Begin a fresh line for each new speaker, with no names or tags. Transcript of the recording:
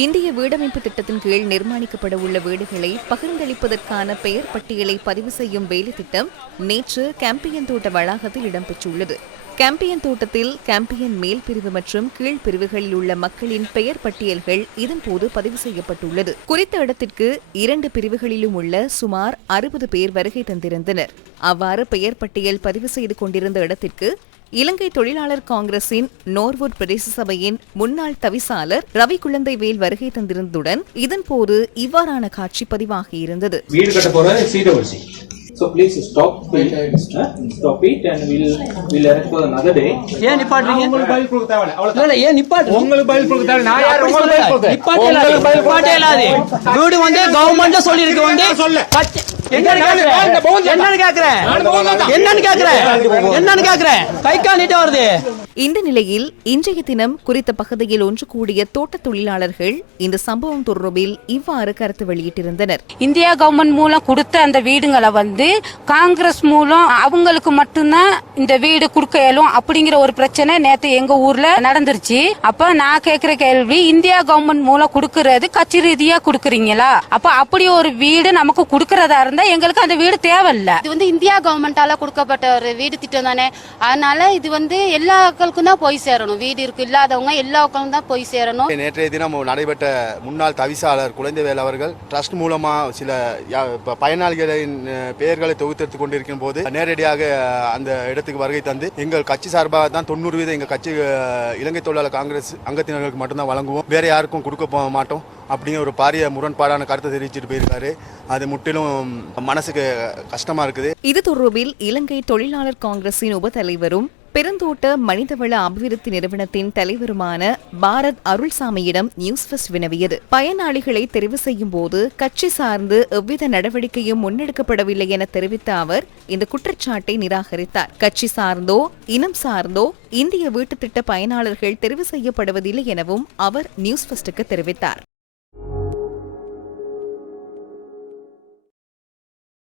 இந்திய வீடமைப்பு திட்டத்தின் கீழ் நிர்மாணிக்கப்பட உள்ள வீடுகளை பகிர்ந்தளிப்பதற்கான பெயர் பட்டியலை பதிவு செய்யும் வேலை திட்டம் நேற்று கேம்பியன் தோட்ட வளாகத்தில் இடம்பெற்றுள்ளது. கேம்பியன் தோட்டத்தில் கேம்பியன் மேல் பிரிவு மற்றும் கீழ் பிரிவுகளில் உள்ள மக்களின் பெயர் பட்டியல்கள் இதன்போது பதிவு செய்யப்பட்டுள்ளது. குறித்த இடத்திற்கு இரண்டு பிரிவுகளிலும் உள்ள சுமார் அறுபது பேர் வருகை தந்திருந்தனர். அவ்வாறு பெயர் பட்டியல் பதிவு செய்து கொண்டிருந்த இடத்திற்கு இலங்கை தொழிலாளர் காங்கிரசின் நோர்வுட் பிரதேச சபையின் முன்னாள் தவிசாளர் ரவி குழந்தைவேல் வருகை தந்திருந்ததுடன் இதன்போது இவ்வாறான காட்சி பதிவாகியிருந்தது
வீடு கட்ட போற சீடவரிசி So please stop it, stop it and we'll we'll arrange for another day.
ஏன் நிப்பாட்டுறீங்க
உங்களுக்கு பதில் கொடுக்க தேவையில்ல அவ்வளவுதான்.
இல்ல, ஏன் நிப்பாட்டு
உங்களுக்கு பதில் கொடுக்க தேவையில்ல நான் யார்
அப்படி
உங்களுக்கு
சொல்லல.
பதில் கொடுத்தேன்
நிப்பாட்டே இல்லாது.
உங்களுக்கு பதில்
நிப்பாட்டே இல்லாது.
கொடுத்தேன்.
வீடு வந்து கவர்மெண்ட் சொல்லி இருக்கு வந்து
சொல்ல.
என்னன்னு கேக்குறேன்?
இந்த பவுன் தான்.
என்னன்னு கேக்குறேன்?
நான் பவுன் தான்.
என்னன்னு கேக்குறேன்? என்னன்னு கேக்குறேன்? கை கால் நீட்டா வருது
இந்த நிலையில் இன்றைய தினம் குறித்த பகுதியில் ஒன்று கூடிய தோட்டத் தொழிலாளர்கள் இந்த சம்பவம் தொடர்பில் இவ்வாறு கருத்து வெளியிட்டிருந்தனர்
இந்தியா கவர்மெண்ட் மூலம் கொடுத்த அந்த வீடுங்களை வந்து காங்கிரஸ் மூலம் அவங்களுக்கு மட்டும்தான் இந்த வீடு கொடுக்க இயலும் அப்படிங்கிற ஒரு பிரச்சனை நேத்து எங்க ஊர்ல நடந்துருச்சு அப்ப நான் கேக்குற கேள்வி இந்தியா கவர்மெண்ட் மூலம் கொடுக்கறது கட்சி ரீதியா கொடுக்கறீங்களா அப்ப அப்படி ஒரு வீடு நமக்கு கொடுக்கறதா இருந்தா எங்களுக்கு அந்த வீடு தேவையில்ல.
இது வந்து இந்தியா கவர்மெண்டால கொடுக்கப்பட்ட ஒரு வீடு திட்டம் தானே? அதனால இது வந்து எல்லா மக்களுக்கும் தான் போய் சேரணும். வீடு இருக்கு இல்லாதவங்க எல்லா மக்களுக்கும் தான் போய் சேரணும்.
நேற்றைய தினம் நடைபெற்ற முன்னாள் தவிசாளர் குழந்தைவேல் அவர்கள் ட்ரஸ்ட் மூலமா சில பயனாளிகளின் பெயர்களை தொகுத்தெடுத்துக் கொண்டிருக்கும் போது நேரடியாக அந்த இடத்துக்கு வருகை தந்து எங்கள் கட்சி சார்பாக தான் தொண்ணூறு வீதம் எங்கள் கட்சி இலங்கை தொழிலாளர் காங்கிரஸ் அங்கத்தினர்களுக்கு மட்டும்தான் வழங்குவோம். வேற யாருக்கும் கொடுக்க போக மாட்டோம். அப்படிங்கிற ஒரு பாரிய முரண்பாடான கருத்தை தெரிவிச்சுட்டு போயிருக்காரு. அது முற்றிலும் மனசுக்கு கஷ்டமா இருக்குது.
இது தொடர்பில் இலங்கை தொழிலாளர் காங்கிரசின் உபதலைவரும் பெருந்தோட்ட மனிதவள அபிவிருத்தி நிறுவனத்தின் தலைவருமான பாரத் அருள்சாமியிடம் நியூஸ் ஃபர்ஸ்ட் வினவியது. பயனாளிகளை தெரிவு செய்யும் போது கட்சி சார்ந்து எவ்வித நடவடிக்கையும் முன்னெடுக்கப்படவில்லை என தெரிவித்த அவர் இந்த குற்றச்சாட்டை நிராகரித்தார். கட்சி சார்ந்தோ இனம் சார்ந்தோ இந்திய வீட்டு திட்ட பயனாளர்கள் தெரிவு செய்யப்படுவதில்லை எனவும் அவர் நியூஸ் ஃபெஸ்டுக்கு தெரிவித்தார்.